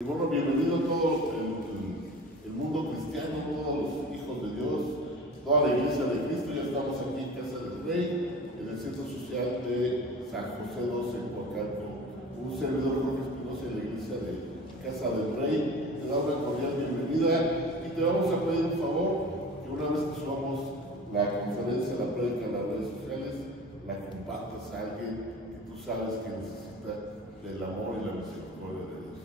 Y bueno, bienvenido a todo el mundo cristiano, todos los hijos de Dios, toda la iglesia de Cristo. Ya estamos aquí en Casa del Rey, en el Centro Social de San José 12 en Coacalco. Un servidor Jorge Espinosa de la iglesia de Casa del Rey te da una cordial bienvenida y te vamos a pedir un favor, que una vez que subamos la conferencia, la prédica en las redes sociales, la compartas a alguien que tú sabes que necesita del amor y la misericordia de Dios.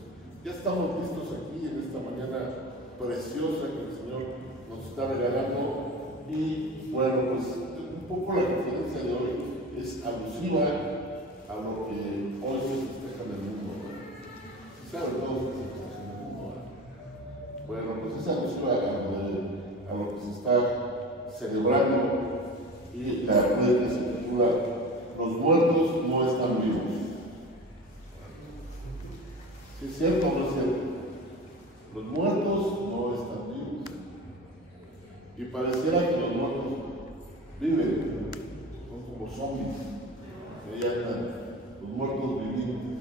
Ya estamos listos aquí en esta mañana preciosa que el Señor nos está regalando. Y bueno, pues un poco la conferencia de hoy es alusiva a lo que hoy se festeja en el mundo. ¿Sí saben todos que se festeja en el mundo? Bueno, pues es alusiva a lo que se está celebrando, y la prédica se titula "Los muertos no están vivos". ¿Es cierto o no es cierto? Los muertos no están vivos. Y pareciera que los muertos viven, son como zombies, que ya están, los muertos vivientes.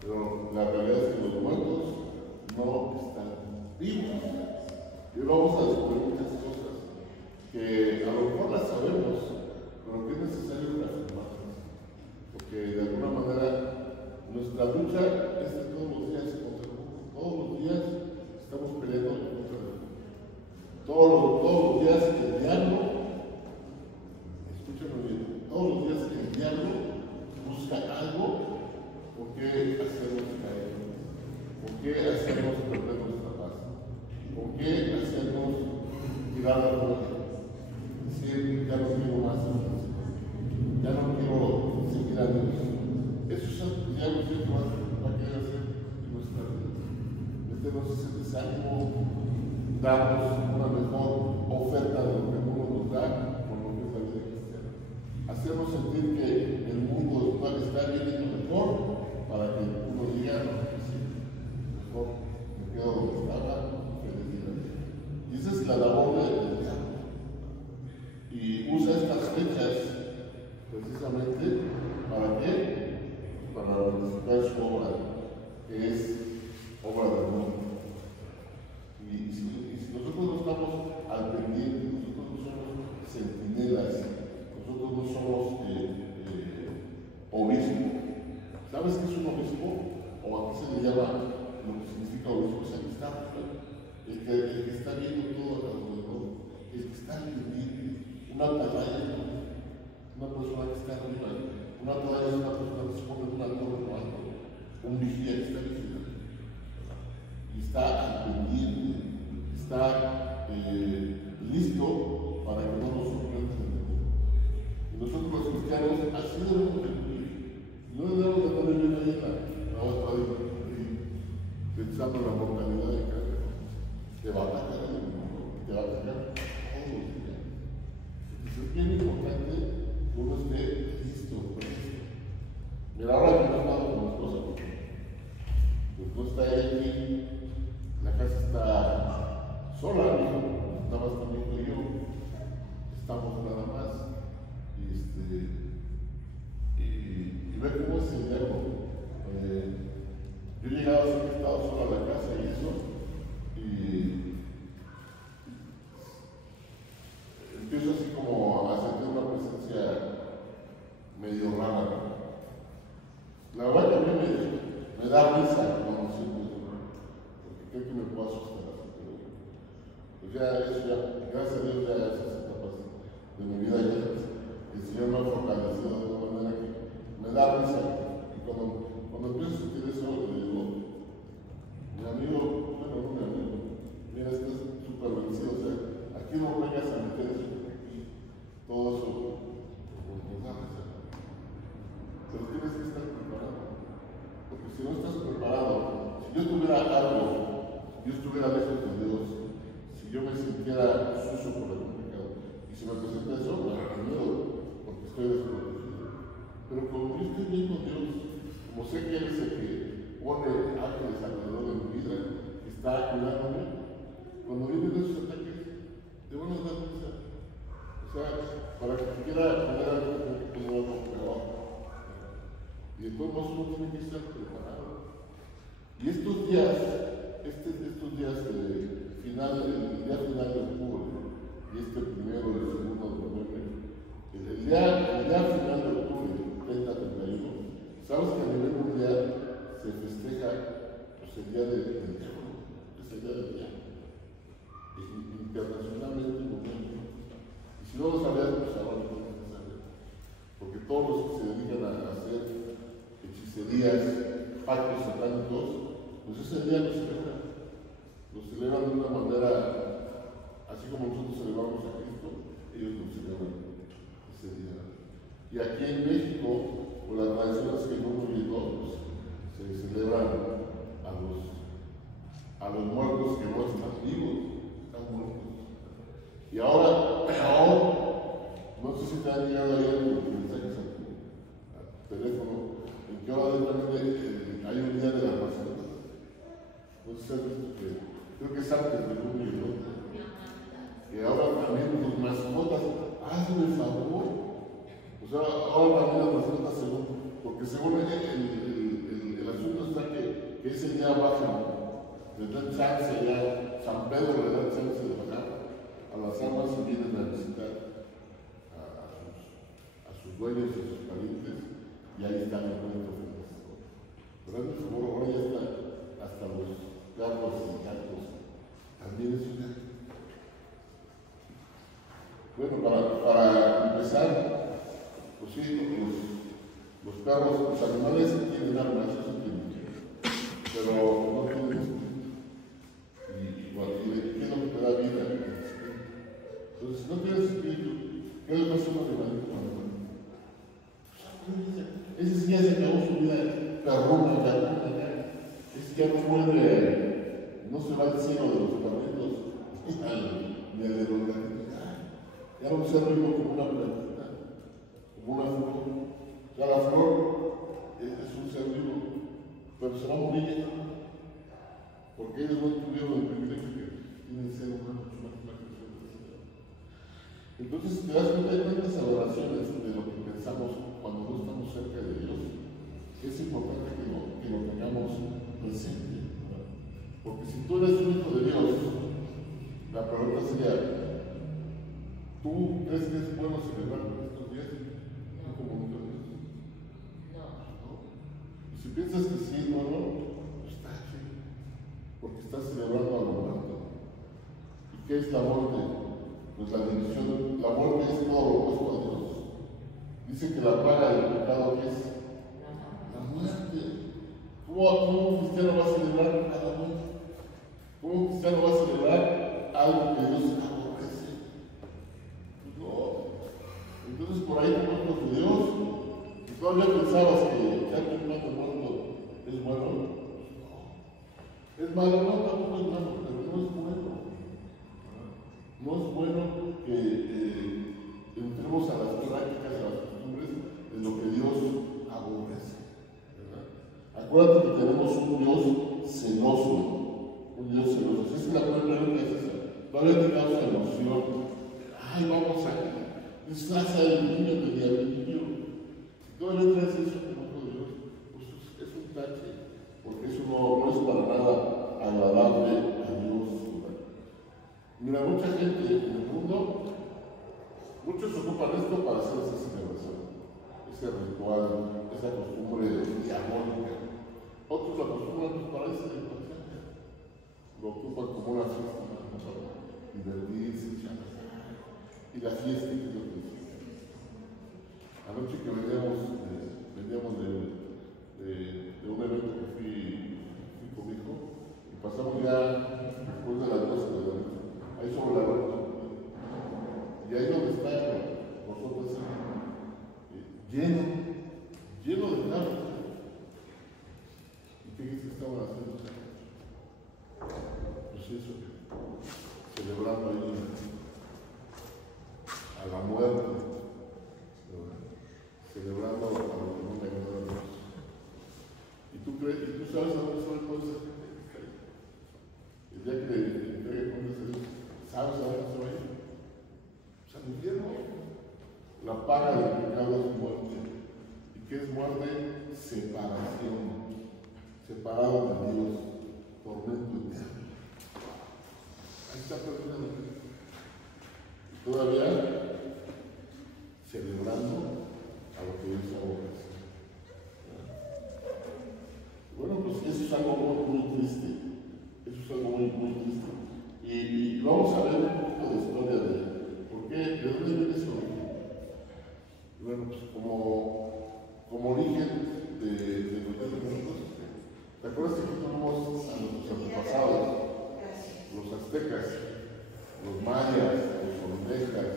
Pero la realidad es que los muertos no están vivos. Y vamos a descubrir muchas cosas que a lo mejor las sabemos, pero que es necesario reafirmarlas. Porque de alguna manera nuestra lucha es de todos los días contra el mundo. Todos los días estamos peleando contra el mundo. Todos los días el diablo, escúchame bien, todos los días el diablo busca algo por qué hacernos caer, por qué hacernos perder nuestra paz, por qué hacernos tirar la toalla, decir, ya no quiero más, ya no quiero seguir a Dios. Eso es algo que ya no sé qué va a querer hacer en nuestra vida. Meternos ese desánimo, darnos una mejor oferta de lo que el mundo nos da con lo que es la vida cristiana. Hacernos sentir que el mundo está viviendo mejor para que uno diga, no, que sí, mejor me quedo donde estaba, feliz día. Y esa es la labor del diablo. Y usa estas fechas precisamente ¿para qué? Para representar su obra, que es obra del mundo. Y si nosotros no estamos al pendiente, nosotros no somos centinelas, nosotros no somos obispo. ¿Sabes qué es un obispo? O a qué se le llama lo que significa obispo. Es el que está arriba, el que está viendo todo alrededor, el que está pendiente, una atalaya, una persona que está arriba. Una atalaya es una persona que se pone en una torre o algo, un vigía que está vigilando. Y está al pendiente, está listo para que no nos sorprenda el mundo. Y nosotros los cristianos así debemos de vivir. No debemos de estar viviendo ahí en la otra pensando en la mortalidad de cada uno. Te va a atacar el mundo, te va a atacar todos los días. Entonces es bien importante que uno esté listo. Mira, ahora que no he estado con mi esposa, pues está ella aquí, la casa está sola, nada más con mi hijo y yo, estamos nada más. Y ve cómo es el diablo. Yo he llegado así que he estado sola a la casa y eso, y empiezo así como a sentir una presencia medio rara. La verdad que a mí me da risa cuando siento eso, porque creo que me puedo asustar así, pero pues gracias a Dios, ya esas etapas de mi vida, ya el Señor me ha fortalecido de una manera que me da risa. Y cuando empiezo a sentir eso, le digo, mi amigo, bueno, no mi amigo, mira, estás súper vencido, o sea, aquí no vengas a meter eso, aquí, todo eso, pues da risa. Pero tienes que estar preparado, porque si no estás preparado, si yo tuviera algo, yo estuviera lejos de Dios, si yo me sintiera sucio por algún pecado, y si me presenta eso, me da miedo, porque estoy desprotegido. Pero como yo estoy bien con Dios, como sé que Él es el que pone ángeles alrededor de mi vida, que está cuidándome, cuando vienen esos ataques, te van a dar risa. O sea, para que siquiera tener algo que no hago peor. Y después uno tiene que estar preparado. Y estos días, estos días el día final de octubre y primero y el segundo de noviembre, el día final de octubre, 30-31, sabes que a nivel mundial se festeja pues, el día del diablo, es el día del diablo. Internacionalmente, y si no lo sabías, pues ahora lo tienes que saber. Porque todos los que se dedican a hacer hechicerías, pactos satánicos, pues ese día lo celebran de una manera, así como nosotros celebramos a Cristo, ellos lo celebran ese día. Y aquí en México, por las tradiciones que no olvidó, pues, se celebran a los muertos que no están vivos, están muertos. Y ahora, peor, no sé si te han llegado ayer los mensajes a tu teléfono, en que ahora también hay un día de las mascotas. No sé si has visto que, creo que es antes de junio, ¿no? Que ahora también tus mascotas, hazme el favor. O sea, ahora también las mascotas porque según el asunto está que ese día baja, le dan chance ya, San Pedro le da chance de bajar a las almas y vienen a visitar a sus dueños y a sus parientes, y ahí están los cuentos. Pero es mi favor, ahora ya están hasta los gatos y gatos. También es una. Bueno, para empezar, pues sí, los perros, los animales tienen armas, eso tienen, pero no tienen espíritu. ¿Y qué es lo que te da vida? Entonces, si no tienes espíritu, ¿qué le pasa a un animalito cuando muere? Ese sí ya se acabó su vida perruna, ese ya no muere, no se va al cielo de los perritos, ni de los gatitos. Ya no se rico como una plantita, como una flor. O sea, la flor es un ser vivo, pero se va a morir, porque ellos no tuvieron el privilegio que tiene el ser humano. Entonces, te das cuenta, hay tantas adoraciones de lo que pensamos cuando no estamos cerca de Dios. Es importante que lo tengamos presente. Porque si tú eres un hijo de Dios, la pregunta sería, ¿tú crees que es bueno celebrar estos días? No, como hijo de Dios. No. Y si piensas que sí, no, pues está chido. Porque estás celebrando a lo muerto. ¿Y qué es la muerte? Pues la división, la muerte es todo lo opuesto a Dios. Dice que la paga del pecado es la muerte. ¿Cómo un cristiano va a celebrar a la muerte? ¿Cómo un cristiano va a celebrar algo que Dios aborrece? Pues no. Entonces por ahí tenemos los judíos, y todavía pensabas que alguien más muerto es bueno. No. Es malo, no, tampoco es malo, pero no es bueno. No es bueno que entremos a las prácticas, a las costumbres de lo que Dios aborrece. ¿Verdad? Acuérdate que tenemos un Dios celoso. Un Dios celoso. Esa es la primera pregunta, es esa. Todavía te causa emoción. Ay, vamos a disfraza el niño de diablillo. Si todavía traes eso como hijo de Dios, pues es un tache, porque eso no es para nada agradable a Dios. Mira, mucha gente en el mundo, muchos ocupan esto para hacer esa celebración, ese ritual, esa costumbre diabólica. Otros lo acostumbran para esa importancia. Lo ocupan como una fiesta, para divertirse, y la fiesta es lo que dice. Anoche que veníamos de un evento que fui con mi hijo, y pasamos ya después de las 12 de la noche. Ahí sobre la ruta. Y ahí donde está nosotros, lleno de carros. ¿Y qué crees que estaban haciendo? Pues eso, celebrando ahí a la muerte, celebrando a lo que no me agrada a Dios. ¿Y tú sabes a dónde se va esa gente? El día que entregue cuentas a Dios, ¿sabes a dónde se va a ir? Pues al infierno. La paga del pecado es muerte. ¿Y qué es muerte? Separación. Separado de Dios. muy triste. Y vamos a ver un poco de historia de por qué, de dónde viene ese origen. Bueno, pues como origen de los nosotros, ¿te acuerdas que tuvimos a nuestros antepasados, los aztecas, los mayas, los olmecas,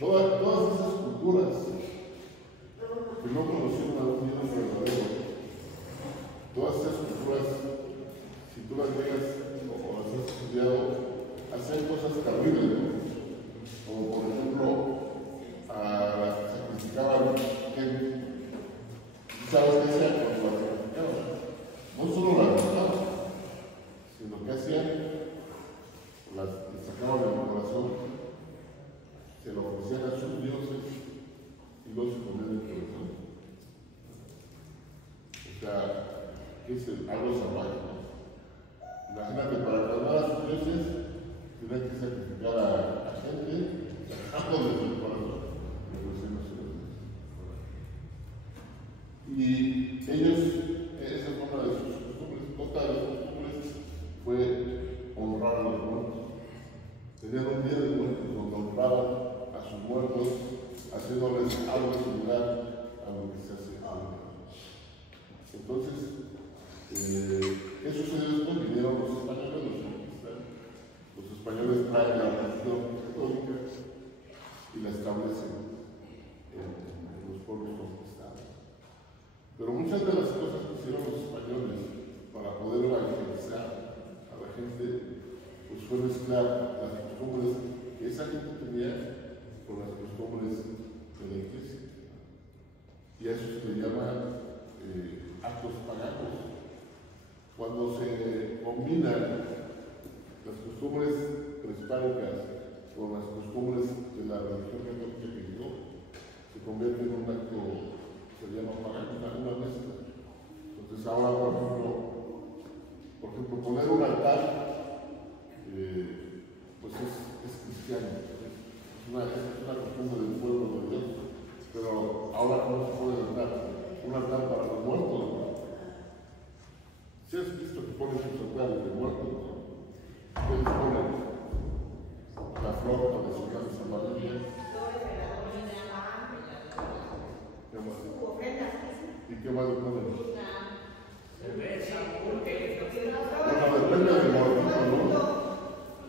todas esas culturas que no conocieron a un Dios verdadero? Todas esas culturas, si tú las llegas o las has estudiado, hacen cosas terribles, ¿no? Como por ejemplo, sacrificaban gente. ¿Sabes qué hacían cuando la sacrificaban? No solo la mataban, sino que hacían, les sacaban el corazón, se lo ofrecían a sus dioses y luego se comían el corazón. O sea, ¿qué es algo salvaje? Imagínate, para calmar a sus dioses, tenían que sacrificar a gente, sacándoles el corazón. Y ellos, esa fue una de sus costumbres. Otra de las costumbres fue honrar a los muertos. Tenían un día de muertos donde honraban a sus muertos, haciéndoles algo similar a lo que se hace ahora. Entonces, ¿qué sucedió después? Vinieron los españoles, los conquistaron. Los españoles traen la religión católica y la establecen en los pueblos conquistados. Pero muchas de las cosas que hicieron los españoles para poder evangelizar a la gente, pues fue mezclar las costumbres que esa gente tenía con las costumbres de la iglesia. Y a eso se le llama actos paganos. Cuando se combinan las costumbres prehispánicas con las costumbres de la religión católica que llegó, se convierte en un acto, se llama pagano, una mezcla. Entonces ahora, por ejemplo, poner un altar, pues es cristiano, es una costumbre del pueblo de Dios, pero ahora no se puede altar, un altar para los muertos, ¿no? Si has visto que ponen sus altares de muertos, ¿qué les ponen? La flor tradicional de San María. ¿Qué más? ¿Y qué más le ponen? Cerveza, hamburguesa. Bueno, depende del muertito, ¿no?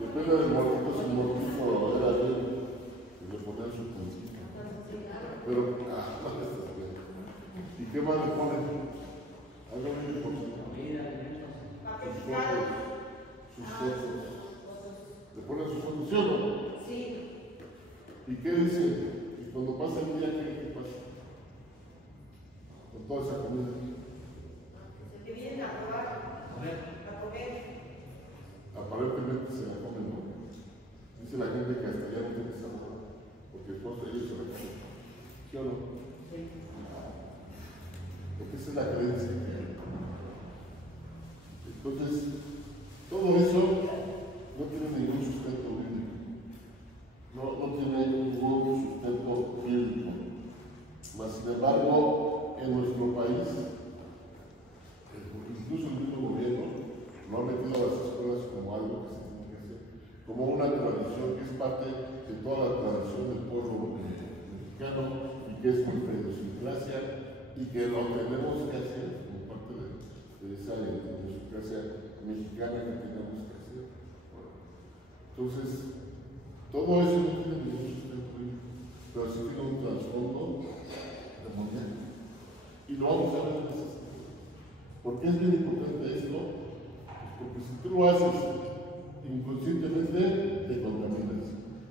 Depende del muertito, si el muertito era bien, le ponían su puntito. Pero, ¿y qué más le ponen? Algo bien importante. Sus fotos. ¿Le ponen sus fotos, sí o no? Sí. ¿Y qué dice? Y cuando pasa el día, ¿qué pasa? Con toda esa comida. Se vienen a probar, a comer. Aparentemente se la comen, ¿no? Dice la gente que hasta ya no tiene sabor, porque después de ellos se la comen. ¿Sí o no? Sí. Porque esa es la creencia que hay. Entonces, todo eso no tiene ningún sustento bíblico. No tiene ningún sustento bíblico. Mas, sin embargo, en nuestro país, incluso el mismo gobierno lo ha metido a las escuelas como algo que se tiene que hacer, como una tradición que es parte de toda la tradición del pueblo mexicano y que es nuestra idiosincrasia y que lo tenemos que hacer como parte de esa idiosincrasia mexicana que tenemos que hacer. Entonces, todo eso no tiene ningún sustento bíblico, pero sí tiene un trasfondo demoníaco. Y lo vamos a ver en esas cosas. ¿Por qué es bien importante esto? Pues porque si tú lo haces inconscientemente, te contaminas.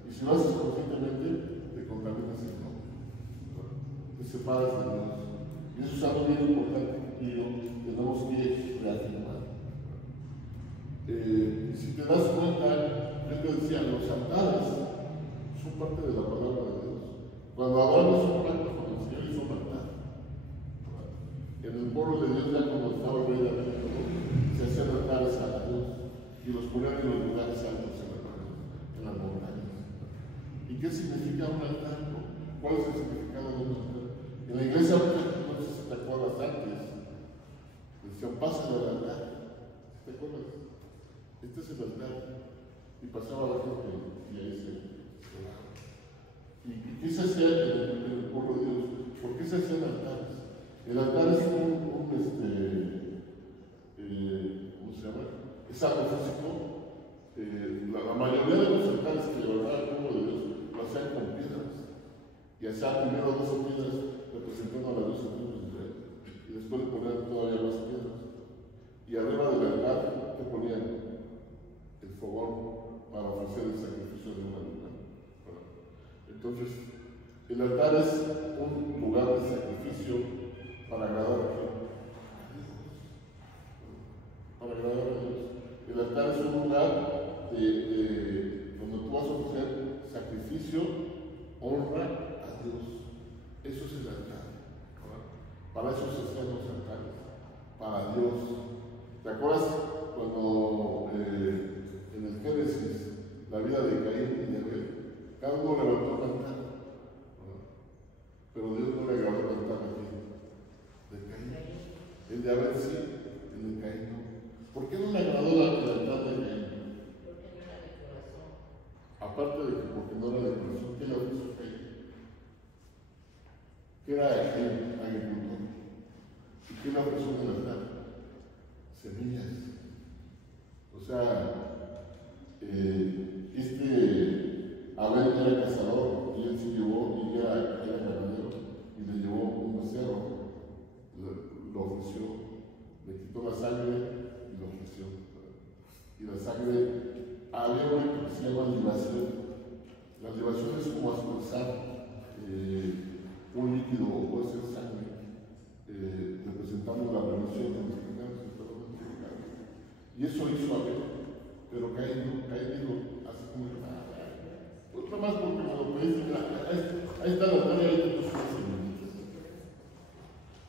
Y si lo haces conscientemente, te contaminas el nombre. Te separas de Dios. Y eso es algo bien importante que tenemos que reafirmar. Si te das cuenta, yo te decía, los altares son parte de la palabra de Dios. Cuando adoramos un pacto con el Señor, hizo un altar. En el pueblo de Dios, ya cuando estaba el rey David, se hacían altares a Dios y los ponían en los lugares altos en las montañas. ¿Y qué significa un altar? ¿Cuál es el significado de un altar? En la iglesia, no sé si te acuerdas antes, decían, pasa del altar. ¿Te acuerdas? este es el altar. Y pasaba la gente y ahí se oraba. ¿Y qué se hacía en el pueblo de Dios? ¿Por qué se hacían altares? El altar es ¿cómo se llama? Es algo físico. La mayoría de los altares que levantaban el pueblo de Dios lo hacían con piedras. Y hacían primero 12 piedras representando a la diosa de Israel. Y después le ponían todavía más piedras. Y arriba del altar te ponían el fogón para ofrecer el sacrificio de un animal. Entonces, el altar es un lugar de sacrificio para agradar a Dios. Para agradar a Dios. El altar es un lugar donde tú vas a ofrecer sacrificio, honra a Dios. Eso es el altar. Para eso se hacen los altares. Para Dios. ¿Te acuerdas cuando en el Génesis, la vida de Caín y de Abel, cada uno levantó un altar? Pero Dios no le agradó el altar de Caín. El de Abel sí, el de Caín no. ¿Por qué no le agradó el altar de Caín? Porque no era de corazón. Aparte de que porque no era de corazón, ¿qué le hizo Caín? ¿Qué era Caín? Agricultor. ¿Y qué le ofreció en el altar? Semillas. O sea, Abel era cazador y él se llevó, y era ganadero, y le llevó un becerro, lo ofreció, le quitó la sangre y lo ofreció. Y la sangre, había una que se llama libación. La libación es como aspersar un líquido, o puede ser sangre, representando la remisión de los pecados, el perdón de los pecados. Y eso hizo Abel, pero Caín dijo, así como pues nada más porque me lo pediste, ahí está la tarea, ahí te puso unas semillitas.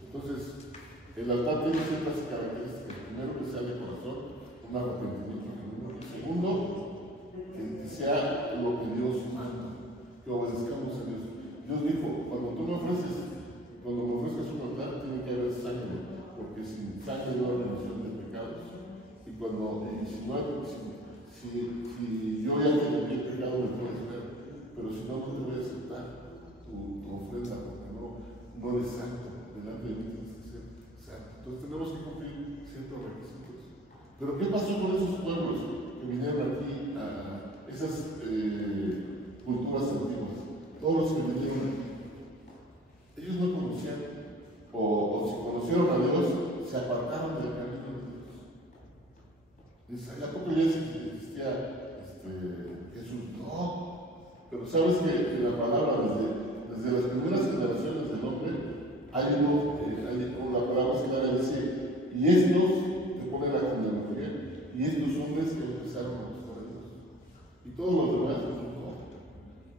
Entonces, el altar tiene ciertas características. Primero, que sea de corazón, un arrepentimiento genuino. Y segundo, que sea lo que Dios manda, que obedezcamos a Dios. Dios dijo, cuando me ofrezcas un altar, tiene que haber sangre, porque sin sangre no hay remisión de pecados. Y si yo ya te he pecado, me puedes ver, pero si no, no te voy a aceptar tu ofrenda, porque no eres santo. Delante de mí tienes que ser santo. Entonces tenemos que cumplir ciertos requisitos. Pero ¿qué pasó con esos pueblos que vinieron aquí a esas culturas antiguas? Todos los que vinieron aquí, ellos no conocían, o si conocieron a Dios, se apartaron del camino de Dios. Dice, ¿a poco ya existía Jesús? No. Pero sabes que en la palabra, desde las primeras generaciones del hombre, la palabra señala dice, y estos, te pone la genealogía, y estos hombres que empezaron a buscar a Dios. Y todos los demás, no.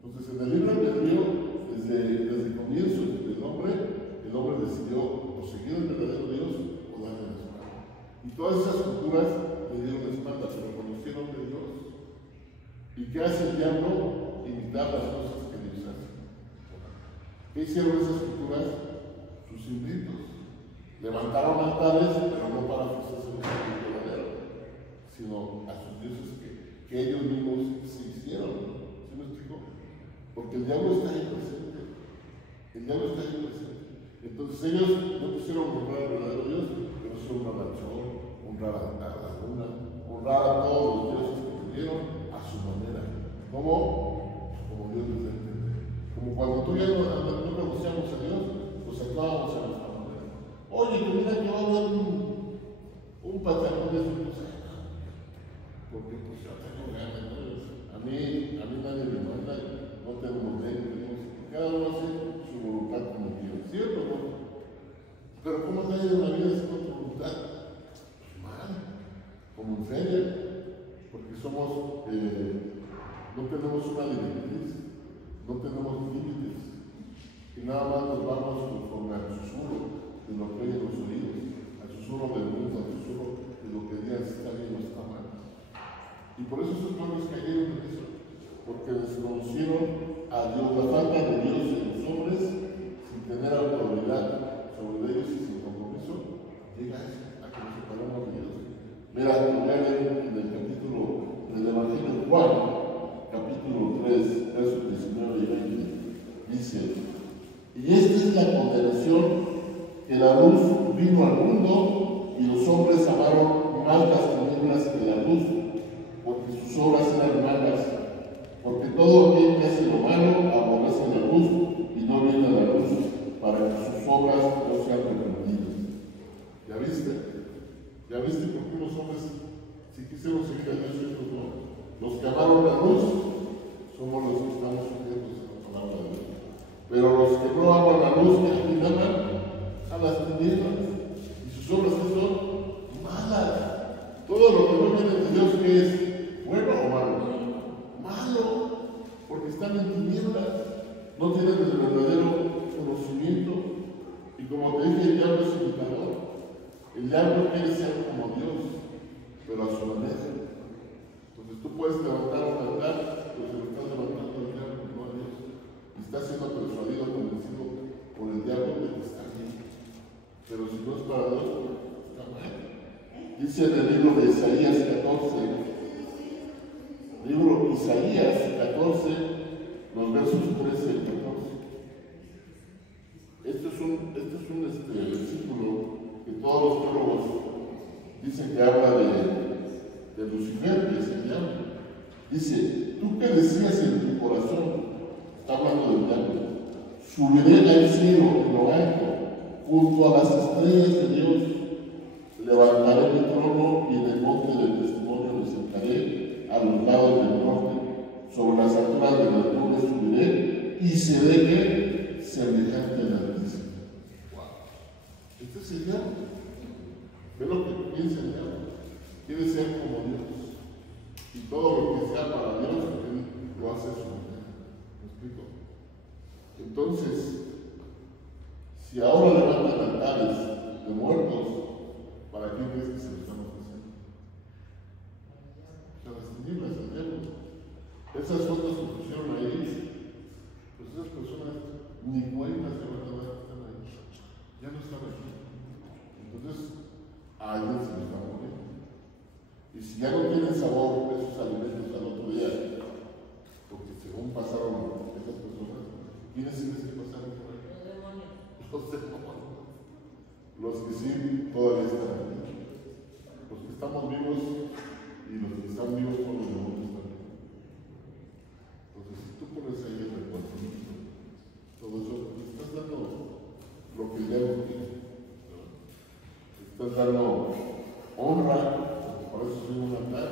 Entonces, en el libro anterior, desde el comienzo del hombre, el hombre decidió o seguir el verdadero Dios o darle la espalda. Y todas esas culturas le dieron la espalda, pero conocieron de Dios. ¿Y qué hace el diablo? Imitar las cosas que Dios hace. ¿Qué hicieron esas culturas? Sus inventos. Levantaron altares, pero no para ofrecerse un sacrificio verdadero, sino a sus dioses que ellos mismos se hicieron. ¿Sí me explico? Porque el diablo está ahí presente. El diablo está ahí presente. Entonces ellos no quisieron honrar al verdadero Dios, pero sí honrar al sol, honrar a la luna, honrar a todos los dioses que vinieron a su manera. Como Dios les da a entender. Como cuando tú y yo no conocíamos a Dios, pues actuábamos a nuestra manera. Oye, que mira que va a haber un patrón de esos. Porque pues yo tengo ganas, ¿no? A mí nadie me manda, no tenemos leyes, cada uno hace su voluntad como quiere, ¿cierto o no? Pero ¿cómo está en la vida haciendo tu voluntad? Pues mal, como en feria, porque no tenemos una directriz, no tenemos límites, y nada más nos vamos conforme al susurro de lo que hay en los oídos, al susurro del mundo, al susurro de lo que digan si está bien o está mal. Y por eso esos pueblos cayeron en eso, porque desconocieron a Dios, la falta de Dios en los hombres, sin tener autoridad sobre ellos y sin compromiso, llega a que nos separamos de Dios. Mira, en el capítulo del Evangelio de Juan, capítulo 3, versos 19 y 20, dice: y esta es la condenación, que la luz vino al mundo y los hombres amaron más las tinieblas que la luz, porque sus obras eran malas. Porque todo aquel que hace lo malo aborrece la luz y no viene a la luz, para que sus obras no sean reprendidas. ¿Ya viste? ¿Ya viste por qué los hombres, si quisieron seguir a Dios, ellos no? Los que amaron la luz somos los que estamos sujetos a la palabra de Dios. Pero los que no aman la luz, que aquí aman a las tinieblas, y sus obras que son malas. Todo lo que no viene de Dios, ¿qué es? ¿Bueno o malo? Malo, porque están en tinieblas, no tienen el verdadero conocimiento. Y como te dije, el diablo es imitador. El diablo quiere ser como Dios, pero a su manera. Entonces tú puedes levantar un altar, pero se lo estás levantando al diablo, no a Dios. Y estás siendo persuadido, convencido por el diablo de que está bien. Pero si no es para Dios, está mal. Dice en el libro de Isaías 14, libro Isaías 14, los versos 13 y 14. Este es un versículo que todos los teólogos dicen que habla de Lucifer, que es el diablo. Dice: tú que decías en tu corazón, está hablando del diablo, subiré al cielo en lo alto, junto a las estrellas de Dios, levantaré mi trono y en el monte del testimonio me sentaré a los lados del norte, sobre las alturas de las nubes subiré y seré que semejante al Altísimo. Este es el diablo. Ve lo que piensa el diablo. Quiere ser como Dios. Y todo lo que sea para Dios, él lo hace a su manera. ¿Me explico? Entonces, si ahora levantan altares de muertos, ¿para qué crees que se lo estamos haciendo? A las tinieblas del diablo. Esas fotos que pusieron ahí, pues esas personas ni cuenta se van a dar que están ahí. Ya no están aquí. Entonces, a alguien se les va a morir. Y si ya no tienen sabor esos alimentos al otro día, porque según pasaron esas personas, ¿quiénes tienes que pasar por ahí? Los demonios. Los que sí todavía están aquí. Los que estamos vivos y los que están vivos con los demonios también. Entonces, si tú pones ahí el recuerdo, todo eso, te estás dando lo que el diablo quiere. Estás dando honra, porque por eso soy un altar,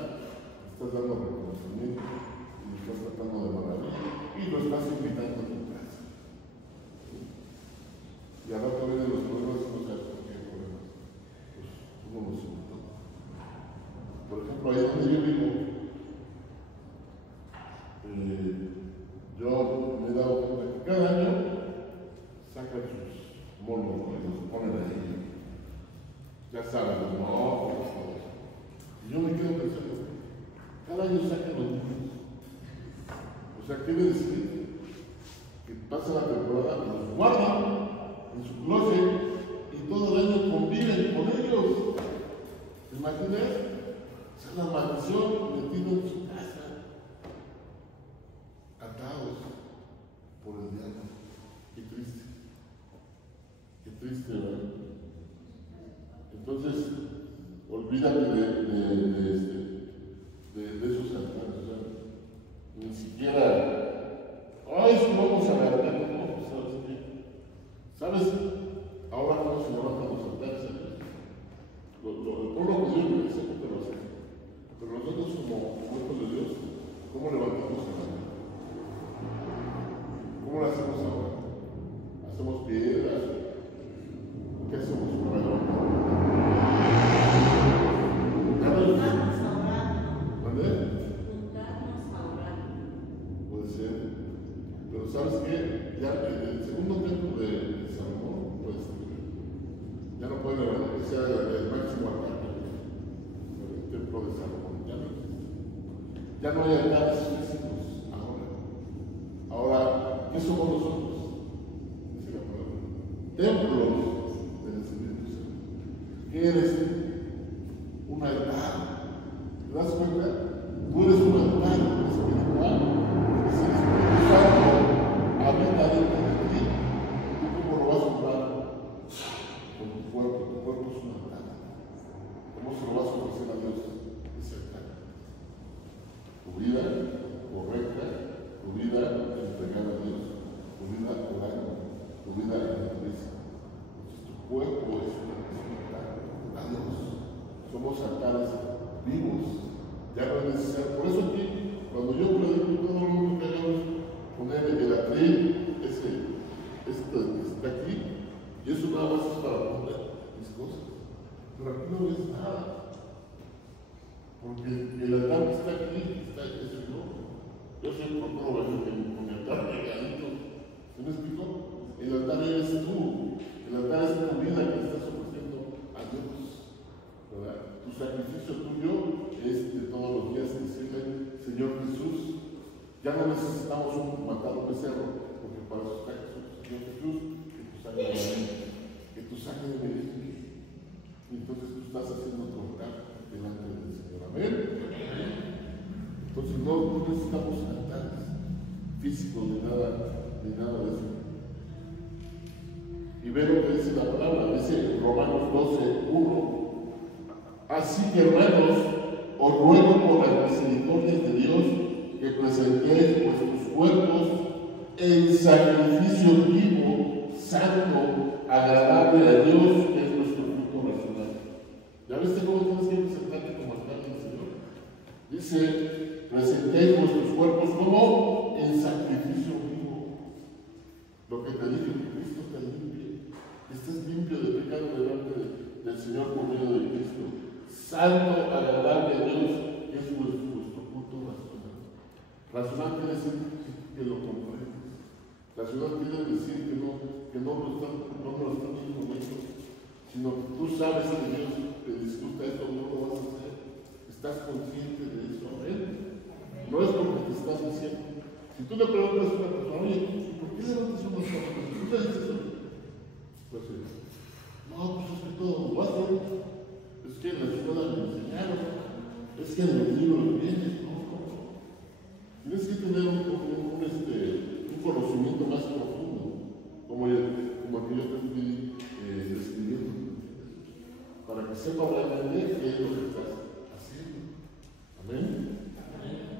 estás dando reconocimiento, y lo estás tratando de maravilla, y lo estás invitando a tu casa. Y ahora que vienen los problemas, no sabes por qué problemas. Pues uno los invitó. Por ejemplo, ahí donde yo vivo, yo me he dado cuenta que cada año sacan sus monos y los ponen ahí. Ya saben, no. Y yo me quedo pensando, cada año sacan los niños. O sea, quiere decir que pasa la temporada y los guardan en su closet y todo el año conviven con ellos. ¿Te imaginas? Esa es la maldición metida en su casa. Atados por el diablo. Qué triste. Qué triste, ¿verdad? Entonces, olvídate de esos altares. O sea, ni siquiera, ay, si vamos a levantar, no, ¿sabes qué? ¿Sabes? Ahora cómo se levantan los altares. El pueblo judío me dice que lo hace. Pero nosotros, como hijos de Dios, ¿cómo levantamos el altar? ¿Cómo lo hacemos ahora? ¿Hacemos piedras? ¿Qué hacemos para levantar? Pero ¿sabes qué? Ya el segundo templo de Salomón, pues, ya no puede levantar que sea el máximo altar del templo de Salomón. Ya no hay altares físicos ahora. Ahora, ¿qué somos nosotros? Dice la palabra. Templos del Espíritu Santo. ¿Qué eres? Un altar. ¿Te das cuenta? Tú eres un altar espiritual. Si el Espíritu Santo habita dentro de ti, ¿tú cómo lo vas a honrar? Con tu cuerpo. Tu cuerpo es un altar. ¿Cómo se lo vas a ofrecer a Dios? Ese altar. Tu vida correcta, tu vida entregada a Dios, tu vida orando, tu vida en la iglesia. Entonces tu cuerpo es un altar a Dios. Somos altares vivos. Ya no es necesario. Por eso aquí, cuando yo predico, todo el mundo que hagamos poner el atril, este que está aquí, y eso nada más es para poner mis cosas. Pero aquí no ves nada. Porque el altar que está aquí, es yo. Yo siempre procuro ver con mi altar pegadito. ¿Sí me explico? El altar eres tú. El altar es tu vida que estás ofreciendo a Dios. ¿Verdad? Tu sacrificio tuyo es de todos los días decirle, Señor Jesús, ya no necesitamos matar un becerro, porque para eso está Jesús. Señor Jesús, que tu sangre me limpie, que tu sangre me limpie. Y entonces tú estás haciendo tu altar delante del Señor. Amén. Entonces no necesitamos altares físicos ni nada de eso. Y ve lo que dice la palabra, dice Romanos 12:1. Así que, hermanos, os ruego por las misericordias de Dios que presentéis vuestros cuerpos en sacrificio vivo, santo, agradable a Dios, que es nuestro culto racional. ¿Ya viste cómo tienes que presentarte como altar del Señor? Dice, presentéis vuestros cuerpos como en sacrificio vivo. Lo que te dije, que Cristo te limpie, que estés limpio de pecado delante del Señor por medio de Cristo. Santo, agradable a Dios, que es vuestro culto racional. Racional quiere decir que lo comprendes. Racional quiere decir que no lo están viendo mucho, sino que tú sabes que Dios te disfruta esto, no lo vas a hacer. Estás consciente de eso. Amén. No es porque te estás diciendo. Si tú le preguntas a una persona, oye, ¿por qué levantas unas cosas? ¿Tú le dices eso? Pues no, pues es que todo lo hace. Es que en la escuela me enseñaron, es que en los libros vienen, no. Tienes que tener un conocimiento más profundo, como el que yo te estoy describiendo, para que sepa realmente qué es lo que estás haciendo. Amén.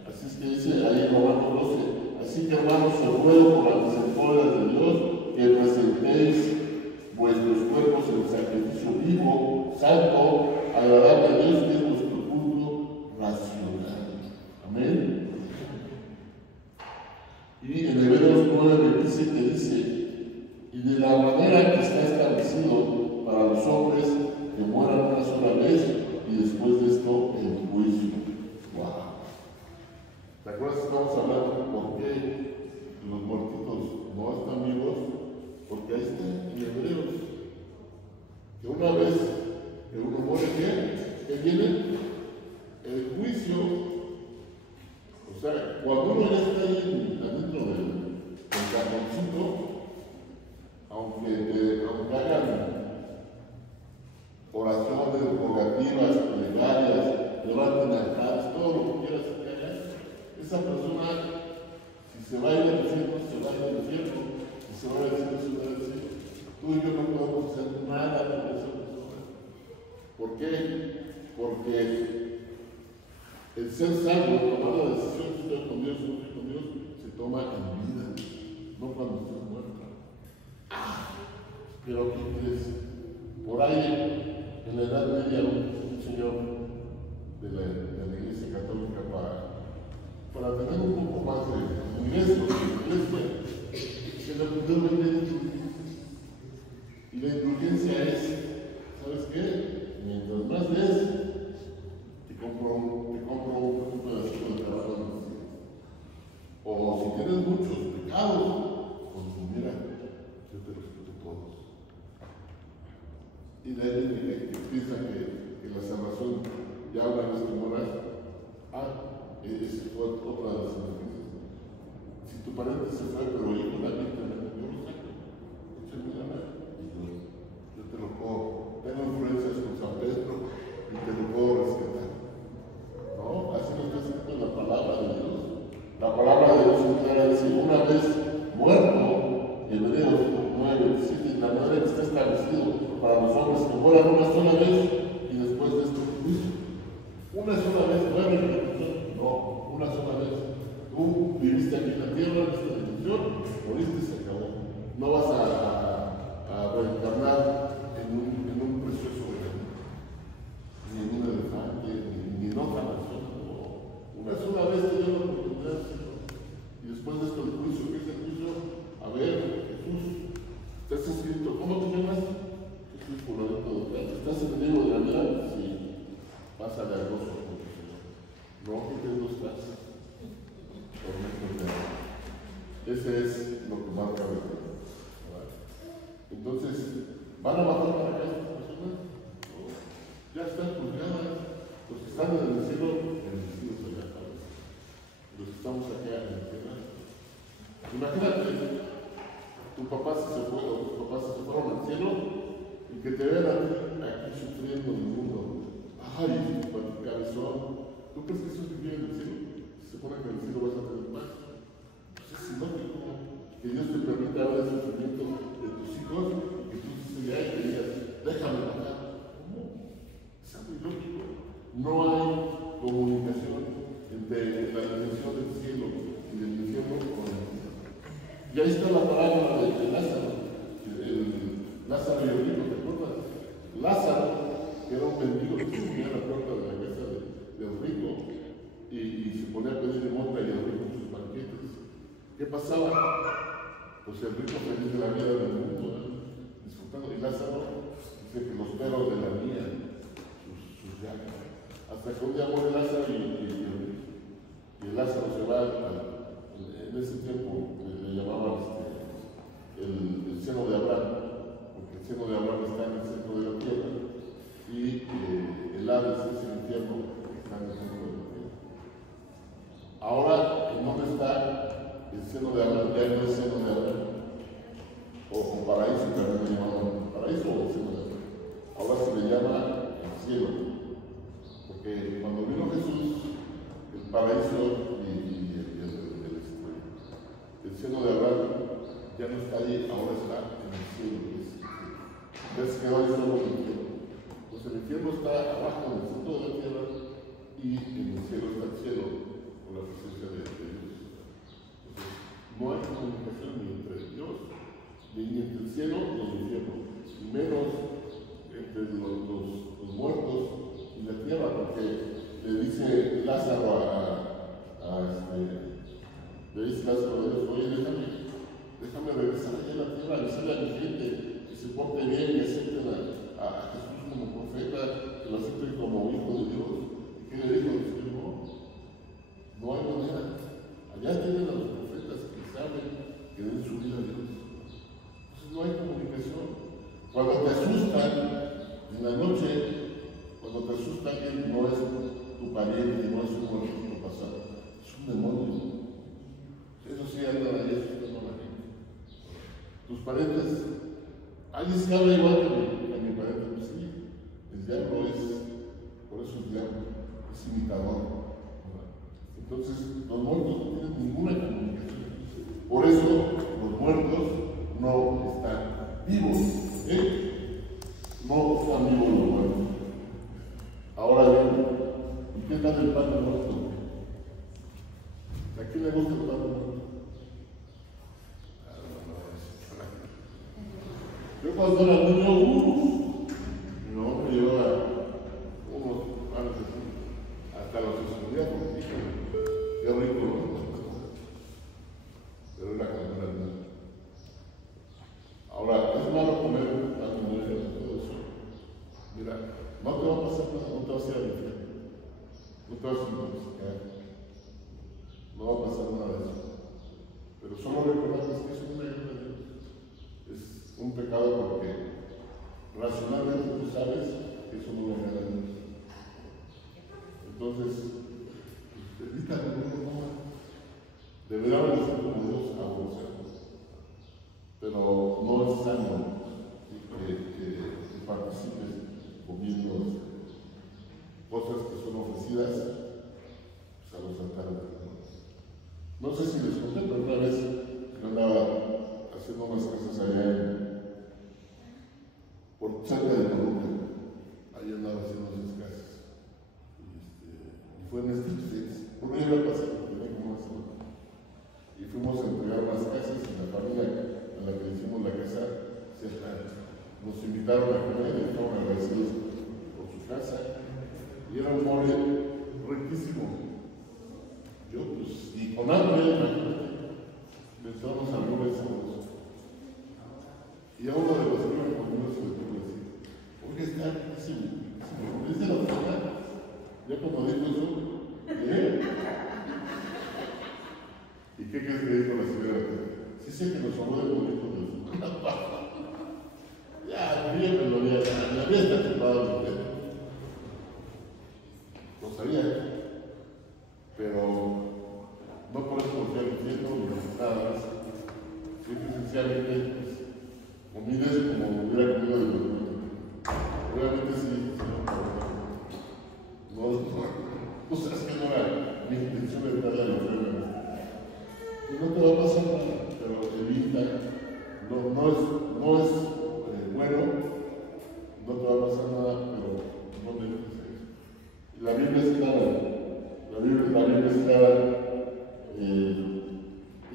Así es que dice ahí Romanos 12, así que hermanos, os ruego por la misericordia de Dios que presentéis vuestros cuerpos en sacrificio vivo, santo, agradable a Dios, que es vuestro culto racional. Amén. Y en Hebreos 9:27 dice, y de la manera que está establecido para los hombres que mueran una sola vez y después de esto el juicio. Wow. ¿Te acuerdas que estamos hablando por qué los muertitos no están vivos? Porque ahí está en Hebreos, que una vez que uno muere, ¿qué viene? El juicio. O sea, cuando uno ya está ahí adentro del cajoncito, aunque hagan oraciones, rogativas, plegarias, levanten altares, todo lo que quieras que hagan, esa persona, si se va a ir al infierno, se va a ir al infierno, si se va a decir, se va a decir, tú y yo no podemos hacer nada por esa persona. ¿Por qué? Porque el ser salvo, tomar la decisión de estar con Dios, se toma en vida, no cuando estás muerto. Pero ¿qué crees? Por ahí, en la Edad Media, un señor de la Iglesia Católica, para tener un poco más de ingresos en la iglesia, se le ocurrió vender indulgencias. Y la indulgencia es, ¿sabes qué? Mientras más des, te compro un pedacito de carne. O si tienes muchos pecados, pues mira, yo te los quito todos. Y de ahí que piensa que la salvación ya una vez que mueras, esa fue otra de las emergencias. Si tu pariente se fue, pero yo también yo lo saco, échame la mano y yo te lo puedo. Tengo influencias con San Pedro y te lo puedo rescatar. No, fuera y no, una sola vez. Tú viviste aquí en la tierra, en esta dimensión, moriste y se acabó. No vas a reencarnar en un precioso ni en un elefante, ni en otra persona. No. Una sola vez te dio la oportunidad, y después de esto el juicio, ¿qué es el juicio? A ver, Jesús, ¿estás escrito? ¿Cómo te llamas? Jesús, por lo tanto, ¿estás en el libro de la vida? Sí. Pásale al gozo con tu Señor. No, que no estás. Ese es lo que marca la vida. Entonces, ¿van a bajar para acá estas personas? No. Ya están juzgadas. Los que están en el cielo allá. Los que estamos acá en la tierra. Imagínate, tu papá se fue, o tus papás se fueron al cielo y que te vean aquí sufriendo en el mundo. Ay, cabezón. ¿Tú crees que eso es vivir en el cielo? Se supone que en el cielo vas a tener paz. Pues es ilógico que Dios te permita ver el sufrimiento de tus hijos y que tú dices ya y te digas, déjame bajar. ¿Cómo? Es algo ilógico. No hay comunicación entre la dimensión del cielo y del infierno con el infierno. Y ahí está la parábola de Lázaro. Lázaro y el rico, ¿te acuerdas? Lázaro, que era un mendigo que se ponía a la puerta de la casa del rico y se ponía a pedir limosna y el rico sus banquetes. ¿Qué pasaba? Pues el rico feliz de la vida del mundo, disfrutando. Y Lázaro dice que los perros de la mía, sus llagas. Hasta que un día muere Lázaro y Lázaro se va en ese tiempo le llamaban el seno de Abraham, porque el seno de Abraham está en el centro de la tierra y el Hades es el infierno que está en el centro de la tierra. Ahora, ¿en dónde está el seno de Abraham? Ya no es seno de Abraham, o paraíso, también le llamaban paraíso o el seno de Abraham. Ahora se le llama el cielo, porque cuando vino Jesús, el paraíso y el seno de Abraham ya no está ahí, ahora está en el cielo. Entonces quedó ahí solo el infierno. Pues el infierno está abajo en el centro de la tierra y en el cielo está el cielo por la presencia de Dios. Entonces no hay comunicación ni entre Dios, ni entre el cielo ni el infierno, y menos entre los muertos y la tierra, porque le dice Lázaro le dice Lázaro a Dios, oye, déjame regresar allá a la tierra, avisarle a mi gente que se porte bien, que acepten a Jesús como profeta, que lo acepten como hijo de Dios. ¿Y qué le dijo? Dice, no hay manera. Allá tienen a los profetas que saben que den su vida a Dios. Entonces no hay comunicación. Cuando te asustan en la noche, cuando te asusta alguien, no es tu pariente, no es un muerto pasado, es un demonio. Eso sí andan ahí asustando a la gente. Tus parientes, alguien se habla igual que mi pariente, pues sí, el diablo por eso el diablo es imitador. Entonces, los muertos no tienen ninguna comunicación. Por eso, los muertos no están vivos. No están vivos los muertos. Ahora bien, ¿y qué tal el pan de muerto? ¿A quién le gusta el pan de muerto? Yo cuando era niño, mi mamá me llevaba unos panes así, hasta los escondía porque dije, qué rico, ¿no? Pero era cuando era niño. Ahora, es malo comer pan de muerto y todo eso. Mira, no te va a pasar nada, no te vas a ir al infierno, no te vas a intoxicar, no va a pasar nada de eso. Pero solo recordamos que es un regalo de Dios. Es un pecado porque racionalmente tú sabes que eso no le agrada a Dios. Entonces, evita de alguna forma. Deberíamos ser como Dios aborrecemos. Pero no es sano que participes comiendo cosas que son ofrecidas a los altares. No sé si les conté, pero una vez yo andaba haciendo unas cosas allá por cerca de Toluca. Ahí andaba haciendo esas casas. Y fue en Stitch, por ahí iba a pasar, tenía como una semana. Y fuimos a entregar las casas y la familia a la que le hicimos la casa, nos invitaron a comer y estaban agradecidos por su casa. Y era un mole riquísimo. Yo, pues, y con hambre, le echábamos albures sabrosos. Y a uno de los que iban conmigo se le tuvo que decir, oye, está riquísimo, ¿es de la otra? Ya como dijo eso, ¿y qué crees que dijo la señora? Sí sé que nos habló de bonito de eso. Ya, bien me lo había, me había estado chupado el dedo. Lo sabía, pero no por eso lo estoy diciendo ni nada más. Simple y sencillamente, pues, comidas como hubiera comido de los niños. Obviamente sí, no sabes que no era mi intención de darle a la enfermedad. Y no te va a pasar nada, pero evita, no es bueno, no te va a pasar nada, pero no debes hacer eso. Y la Biblia es clara, la Biblia es clara,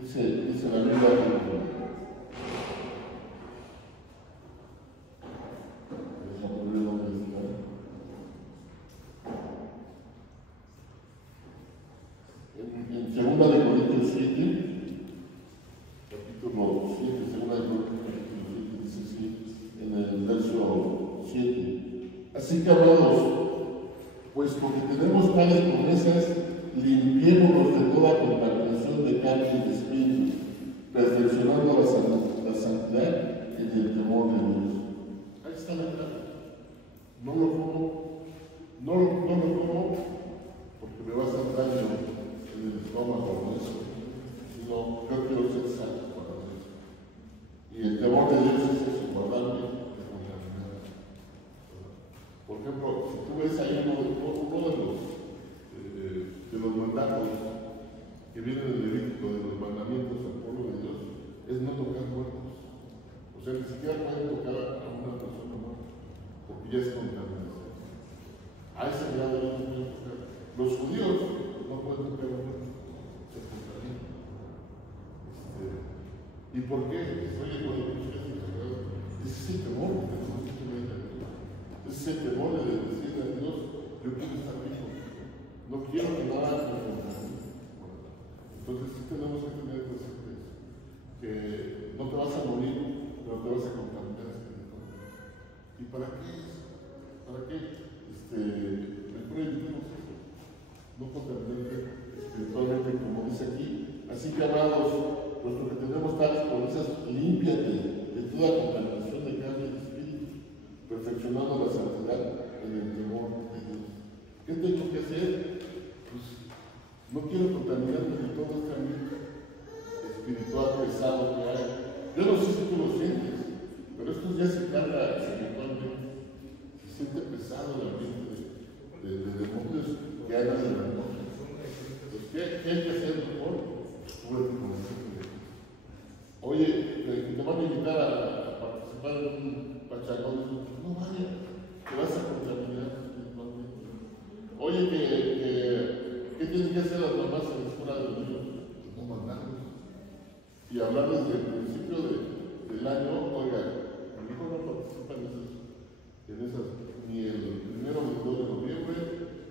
dice la Biblia que en 2 de Corintios 7, capítulo 7, 2 de Corintios 7, dice así, en el verso 7. Así que, amados, puesto que tenemos tales promesas, limpiémonos de toda contaminación de carne y de espíritu, perfeccionando la santidad en el temor de Dios. Ahí está la clave. No lo como porque me va a hacer daño en el estómago o eso, sino yo quiero ser santo para Dios. Y el temor de Dios es eso, guardarme de contaminar. Por ejemplo, si tú ves ahí uno de los mandatos que vienen del Levítico, de los mandamientos al pueblo de Dios, es no tocar muertos. O sea, ni siquiera pueden tocar a una persona muerta, porque ya es contaminación. A ese grado no pueden tocar. Los judíos no pueden tocar a muertos, se contaminan. ¿Y por qué? Oye, cuando tú estás encargado, ese es el temor que tenemos que tener a Dios. Ese es el temor de decirle a Dios, yo quiero estar vivo. No quiero que nada me contamine. Entonces sí tenemos que tener presente eso. Que no te vas a morir, pero te vas a contaminar espiritualmente. ¿Y para qué es? ¿Para qué? Mejor evitemos eso. No contaminar espiritualmente, como dice aquí. Así que, amados, puesto que tenemos tales promesas, límpiate de toda contaminación de carne y de espíritu, perfeccionando la santidad en el temor de Dios. ¿Qué tengo que hacer? Pues no quiero contaminarme de todo este ambiente espiritual pesado que hay. Yo no sé si tú lo sientes, pero esto ya se carga espiritualmente. Se siente pesado el ambiente de demonios que hay en la noche. Pues, ¿qué hay que hacer mejor? Oye, te van a invitar a participar en un pachangón, no vaya, te vas a contaminar espiritualmente. Oye, ¿qué tienen que hacer las mamás en la escuela de los niños? Pues no mandarlos. Y hablar desde el principio del año, oiga, mi hijo no participa en esas, ni el 1 ni el 2 de noviembre,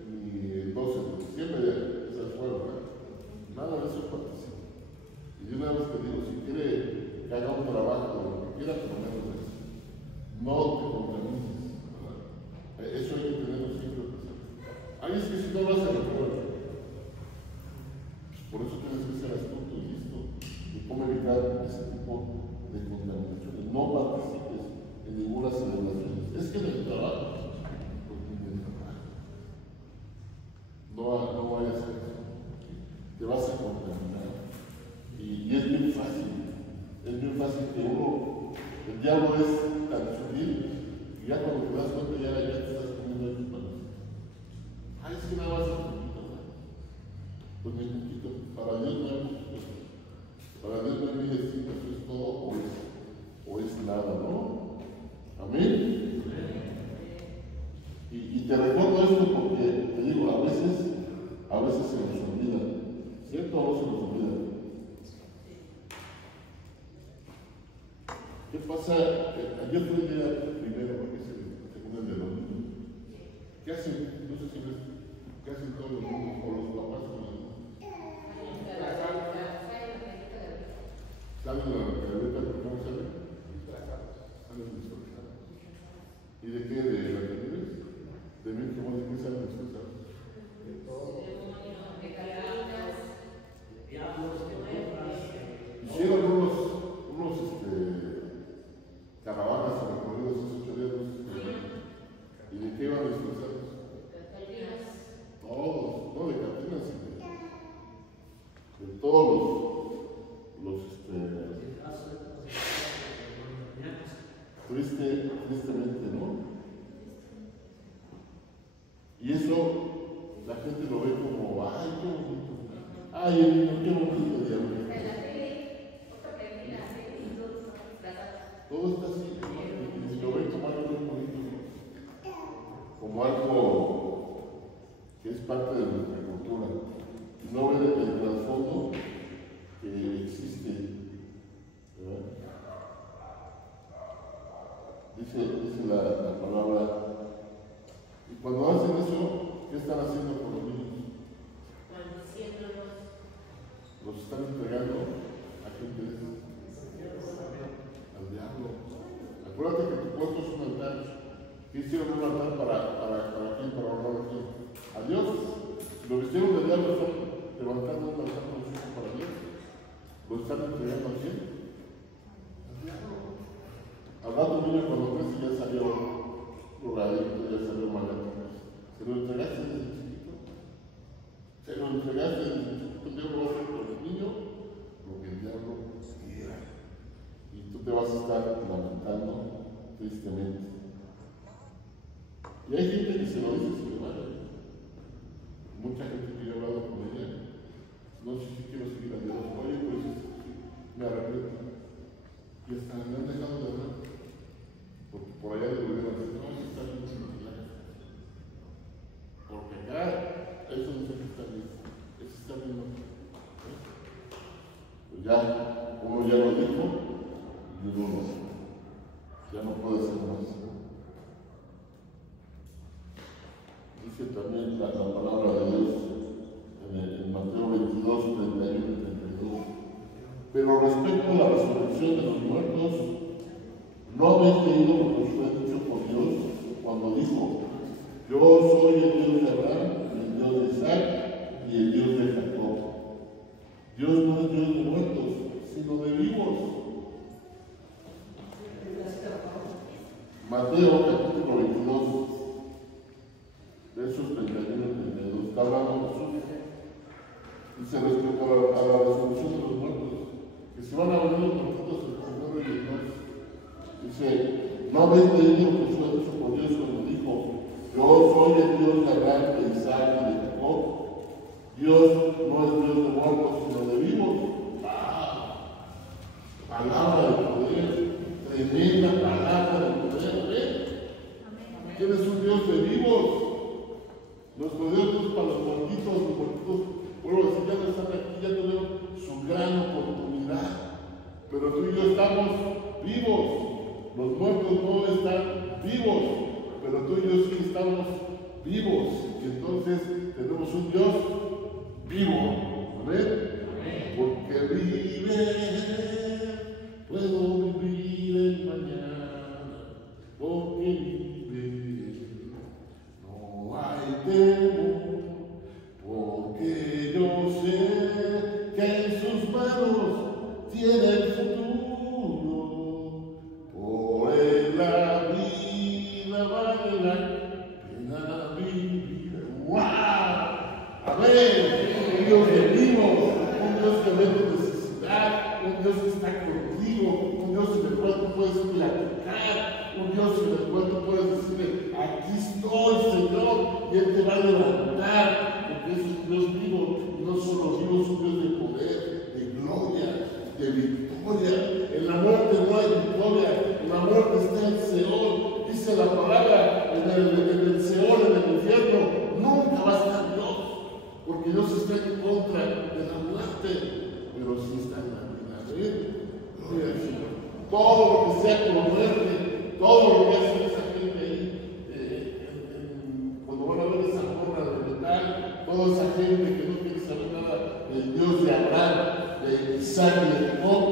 ni el 12 de diciembre, esas fueron, nada de eso participa. Y de una vez te digo, si quiere que haga un trabajo, lo que quiera, por lo menos eso. No te contamines, ¿verdad? Eso hay que tenerlo siempre presente. Ahí es que si no vas a recuerdo. Por eso tienes que ser astuto y listo. Y cómo evitar ese tipo de contaminaciones. No participes en ninguna celebración. Es que en el trabajo, pues ni en el trabajo. No vayas a eso. Te vas a contaminar. Y es bien fácil que el diablo es tan sutil, y ya cuando te das cuenta ya te estás comiendo el pan. Ay, es que nada más un poquito, ¿no? Pues un poquito. Para Dios no hay poquito. Para Dios no hay distinto, eso es todo o es nada, ¿no? Amén. Y te recuerdo esto porque te digo, a veces veces se nos olvida. ¿Cierto o no se nos olvida? ¿Qué pasa? Ayer fue el día primero, porque es el segundo de los niños. ¿Qué hacen? No sé si ves, ¿qué hacen todos los niños o los papás con los niños? Salen a la carreta, ¿cómo salen? Salen disfrazados. ¿Y de qué? ¿De latinoamericanos? ¿De México? ¿De qué salen disfrazados? De todo. De calabanas, de diablos, de muertes. Hicieron unos caravanas a recorridos esos 8 días. ¿Y de qué iban disfrazados? Todos, no de Catrinas, sino de todos tristemente, ¿no? Y eso la gente lo ve como, ay, qué bonito, ay, el niño, qué bonito diablo. Todo está así, y lo ven como algo muy bonito, ¿no? Como algo que es parte de nuestra cultura. No ven el trasfondo que existe, ¿verdad? Dice la palabra, y cuando hacen eso, ¿qué están haciendo con los niños? Los están entregando a gente, al diablo. Acuérdate que tu cuerpo es un altar. ¿Qué hicieron un altar para quién? Para honrar a quién. A Dios. Lo que hicieron de diablo son levantando un altar para Dios. Lo están entregando a quién? Al diablo. Al rato niño cuando crece ya salió drogadicto, ya salió malato. ¿Se lo entregaste desde chiquito? ¿Se lo entregaste desde chiquito? Dios lo va a hacer con el niño lo que el diablo quiera. Y tú te vas a estar lamentando tristemente. Y hay gente que se lo dice sin embargo. Mucha gente que yo he hablado con ella, no sé si quiero seguir a Dios, oye, pues me arrepiento. Y hasta me han dejado de hablar. Porque por allá le hubieran dicho, no, eso está bien, porque acá, eso no sé qué está bien, eso está bien. Pues ya, uno ya lo dijo, y uno no, ya no puede hacer más. Dice también la palabra de Dios en Mateo 22, 31 y 32. Pero respecto a la resurrección de los muertos, ¿no habéis leído lo que os fue dicho por Dios cuando dijo, yo soy el Dios de Abraham, el Dios de Isaac y el Dios de Jacob? Dios no es Dios de muertos, sino de vivos. Mateo capítulo 22, versos 31 y 32, está hablando Jesús. Dice respecto a la resurrección de los muertos, que se van a venir los muertos el primero y el dos. Dice, no habéis leído lo que fue dicho por Dios cuando dijo, yo soy el Dios de Abraham, de Isaac y de Jacob. Dios no es Dios de muertos, sino de vivos. Palabra de poder, tremenda palabra de poder, ¿ven? ¿Quién es un Dios de vivos? Nuestro Dios no es para los muertitos, vuelvo a decir, ya no están aquí, ya tuvieron su gran oportunidad. Pero tú y yo estamos vivos. Los muertos no están vivos, pero tú y yo sí estamos vivos. Y entonces tenemos un Dios vivo. ¿Amén? Porque vive, puedo vivir el mañana. Porque vive, no hay temor. Porque yo sé que en sus manos tiene el futuro. Por la vida vale la pena vivir. ¡Wow! Amén. Un Dios de vivos, un Dios que ve tu necesidad, un Dios que está contigo, un Dios en el cual tú puedes platicar, un Dios en el cual tú puedes decirle, aquí estoy, Señor, y Él te va a levantar, porque es un Dios vivo, y no solo vivo, es un Dios de poder, de gloria, de victoria. En la muerte no hay victoria, en la muerte está el Seol. Dice la palabra, en el Seol, en el infierno, nunca va a estar Dios. porque Dios está en contra de la muerte, pero sí está en la vida. Gloria al Señor. Todo lo que sea con muerte, todo lo que hace esa gente ahí, cuando van a ver esa porra de metal, toda esa gente que no quiere saber nada del Dios de Abraham, de Isaac y de Jacob,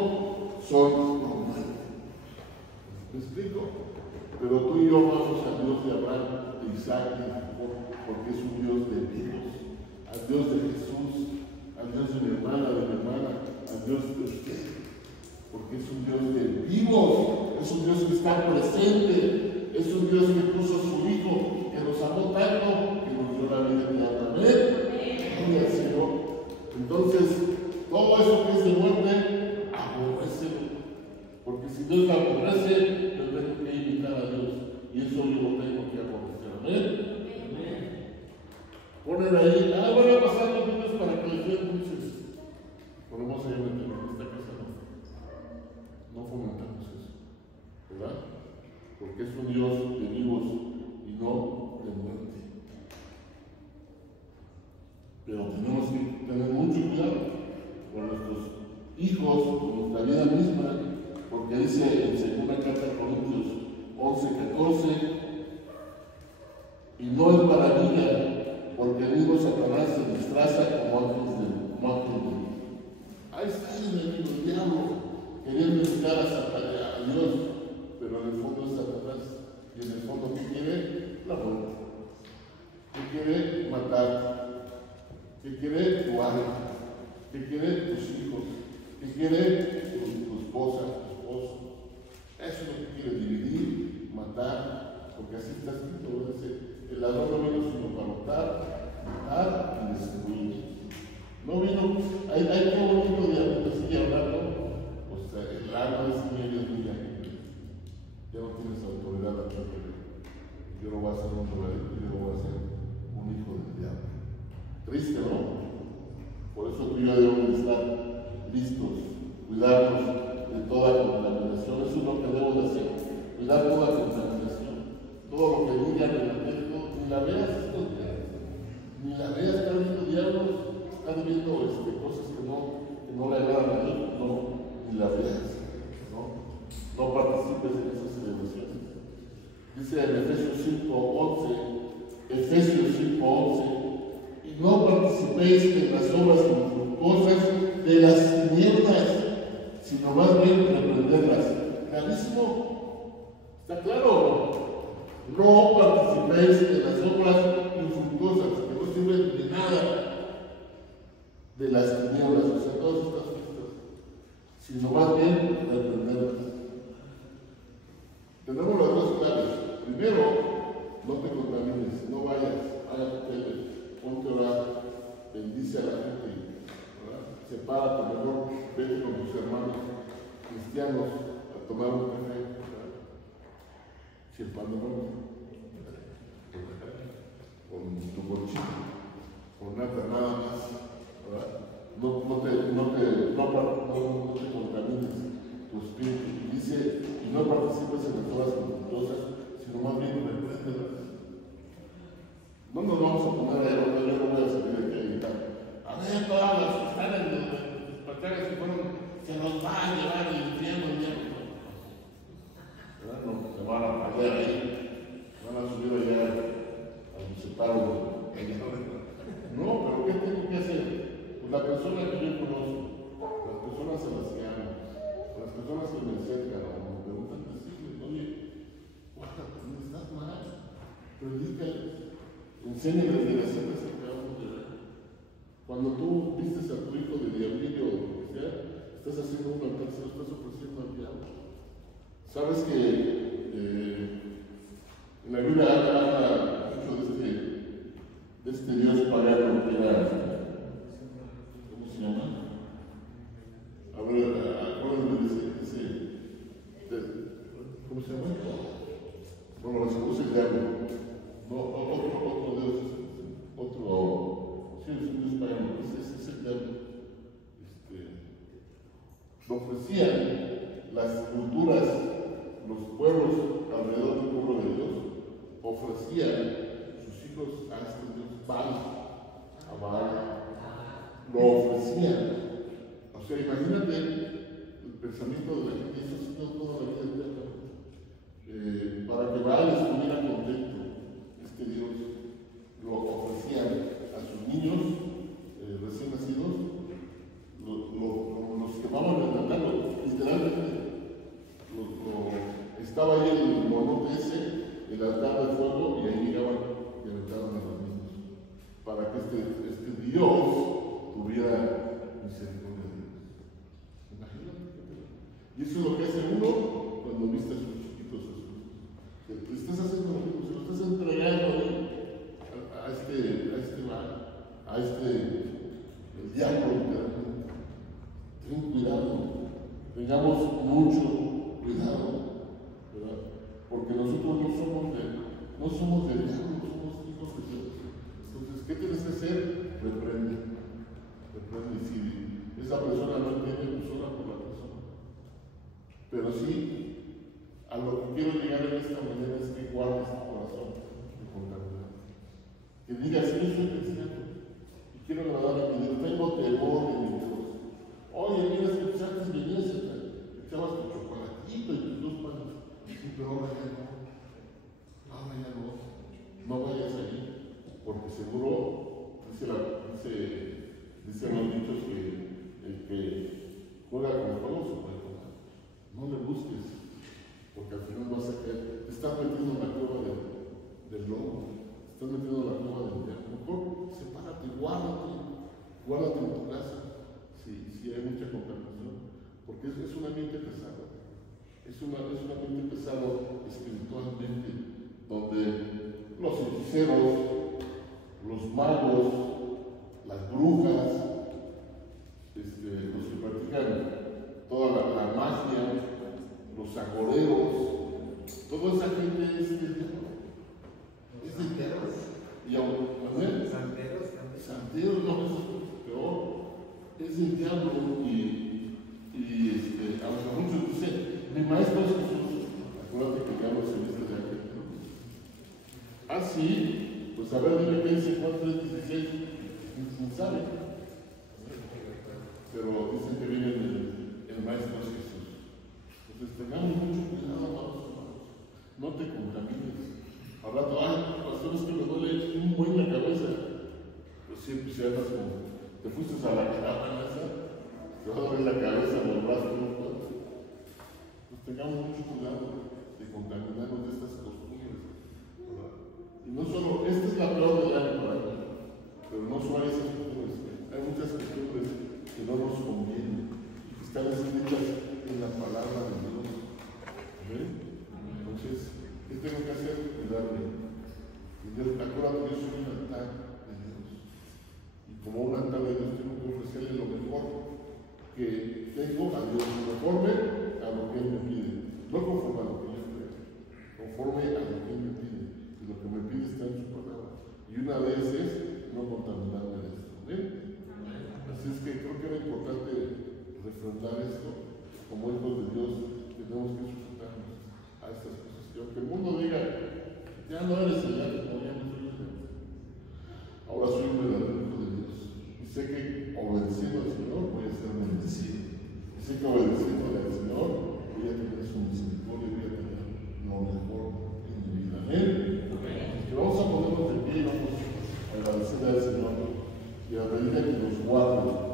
son con muerte. ¿Me explico? Pero tú y yo vamos al Dios de Abraham, de Isaac y de Jacob, porque es un Dios de vivos, al Dios de Jesús, al Dios de mi hermana, al Dios de usted, porque es un Dios de vivos, es un Dios que está presente, es un Dios que puso a su Hijo, que nos amó tanto, que nos dio la vida eterna. Amén. Gloria al Señor. Entonces, todo eso que es de muerte, aborrécelo, porque si Dios la aborrece, yo tengo que imitar a Dios, y eso yo lo tengo que aborrecer. Amén. Ponen ahí, van a pasar los niños para que les den dulces. Ponemos ahí en esta casa, no fomentamos eso, ¿verdad? Porque es un Dios de vivos y no de muerte. Pero tenemos que tener mucho cuidado con nuestros hijos, con nuestra vida misma, porque dice en 2 carta de Corintios 11:14, y no es maravilla, porque el mismo Satanás se disfraza como ángeles de luz. Ahí está el enemigo, el diablo, queriendo imitar a Dios, pero en el fondo es Satanás. Y en el fondo, ¿qué quiere? La muerte. ¿Qué quiere? Matar. ¿Qué quiere? Tu alma. ¿Qué quiere? Tus hijos. ¿Qué quiere? Tu esposa, tu esposo. Eso es lo que quiere, dividir, matar, porque así está escrito. El ladrón no vino sino para matar y destruir. No vino, hay todo bonito de así hablando, pues el alma es medio mía. Ya no tienes autoridad aquí, yo no voy a ser un drogadicto, yo no voy a ser un hijo del diablo. Triste, ¿no? Por eso tú y yo debemos estar listos, cuidarnos de toda contaminación. Eso es lo que debemos de hacer, cuidar toda contaminación. Todo lo que digan en la tele, ni la veas estos días, ni la veas, están viendo diablos, están viendo cosas que no le agradan a Dios, no, ni la veas, no participes en esas celebraciones. Dice en Efesios 5:11, y no participéis en las obras infructuosas de las tinieblas, sino más bien reprenderlas. ¿Clarísimo? ¿Está claro? No participéis en las obras infructuosas, que no sirven de nada, de las tinieblas, o sea, todas estas fiestas, sino más bien reprenderlas. Tenemos las dos claves. Primero, no te contamines, no vayas, ponte a orar, bendice a la gente, ¿verdad? Sepárate mejor, vete con tus hermanos cristianos a tomar un café, ¿verdad? Si el pan de muerte, con tu bolsita, con nada más, ¿verdad? No te contamines tu espíritu. Dice, y no participes en las obras infructuosas, sino más bien repréndelas. No nos vamos a poner a yo no voy a salir de aquí a gritar. A ver, todas las que están en los patriarcas que fueron, se nos va a llevar el infierno el diablo. ¿Verdad? No, se van a perder ahí, van a subir allá al separo. No, pero ¿qué tengo que hacer? Pues la persona que yo conozco, las personas a las que amo, las personas que me acercan o me preguntan, decirles, oye, guárdate, no estás mal, predícales. Enséñales de las cenas que acabamos de ver. Cuando tú vistes a tu hijo de diablillo o lo que sea, estás haciendo un altar, se lo estás ofreciendo al diablo. Sabes que en la Biblia habla mucho de este Dios pagano que era, ¿cómo se llama? A ver, acuérdenme de ese ¿cómo se llama? Bueno, la segunda es el diablo. No, otro Dios, sí, es un Dios pagano, ese es el diablo. Lo ofrecían las culturas, los pueblos alrededor del pueblo de Dios, ofrecían sus hijos a este Dios Baal, a a Baal, lo ofrecían. O sea, imagínate el pensamiento de la gente, eso ha sido toda la vida eterna. Para que Baal estuviera contento, Dios lo ofrecían a sus niños recién nacidos, los quemaban en el altar, literalmente. Estaba ahí el monote ese, el altar de fuego, y ahí llegaban y aventaban a los niños, para que este Dios tuviera misericordia de ellos. Imagínate. Y eso es lo que hace uno cuando viste a sus chiquitos. Que te estás haciendo lo mismo, se lo estás entregando el diablo, literalmente. Ten cuidado, tengamos mucho cuidado, ¿verdad? Porque nosotros no somos del diablo, somos hijos de Dios. Entonces, ¿qué tienes que hacer? Reprende. Y si esa persona no entiende, pues ora por la persona. Pero sí, a lo que quiero llegar en esta mañana es que guardes tu corazón de contaminarte. Que digas, yo soy cristiano y quiero agradar a mi Dios, tengo temor de mi Dios. Oye, mira, es que pues antes venías y te echabas tu chocolatito y tus 2 panes. Sí, pero ahora ya no. No vayas ahí, porque seguro, dicen los dichos que el que juega con fuego se puede tomar. No le busques, porque al final vas a caer. Te estás metiendo en la cueva del lobo, te estás metiendo en la cueva del diablo. Mejor sepárate, guárdate en tu casa, si hay mucha contaminación, porque es un ambiente pesado. Es un ambiente pesado espiritualmente, donde los hechiceros, los magos, las brujas, los que practican toda la magia, los agoreros, toda esa gente es del diablo. Es del diablo. Y aún santeros, no, eso es peor. Es del diablo y aunque muchos dicen, mi maestro es Jesús. Acuérdate que el diablo se viste de ángel. Ah, sí, pues a ver, dime qué dice Juan 3:16. ¿Quién sabe? Pero dicen que viene el maestro es Jesús. Entonces tengamos mucho cuidado, amados. No te contamines. Al rato, pastor, es que me duele un buen la cabeza. Pues siempre se andas como, te fuiste a la cama esa, te va a doler la cabeza, los brazos, no puedes. Pues tengamos mucho cuidado de contaminarnos de estas costumbres. ¿Verdad? Y no solo, esta es la peor del año para mí, pero no solo hay esas costumbres. Hay muchas costumbres que no nos convienen y que están escritas en la palabra de Dios. ¿Ven? Entonces, ¿qué tengo que hacer? Cuidarme. Acuérdate que yo soy un altar de Dios. Y como un altar de Dios tengo que ofrecerle lo mejor que tengo a Dios, conforme a lo que Él me pide. No conforme a lo que yo creo, conforme a lo que Él me pide. Y lo que me pide está en su palabra. Y una de esas es no contaminarme de esto. ¿Ven? Así es que creo que era importante refrendar esto. Como hijos de Dios tenemos que sujetarnos a estas cosas. Que aunque el mundo diga, ya no eres el diablo, ya no soy el diablo. Ahora soy un verdadero hijo de Dios. Y sé que obedeciendo al Señor voy a ser bendecido. Y sé que obedeciendo al Señor voy a tener su misericordia y voy a tener lo mejor en mi vida. Amén. Que vamos a ponernos de pie y vamos a agradecerle al Señor y a pedirle que nos guarde.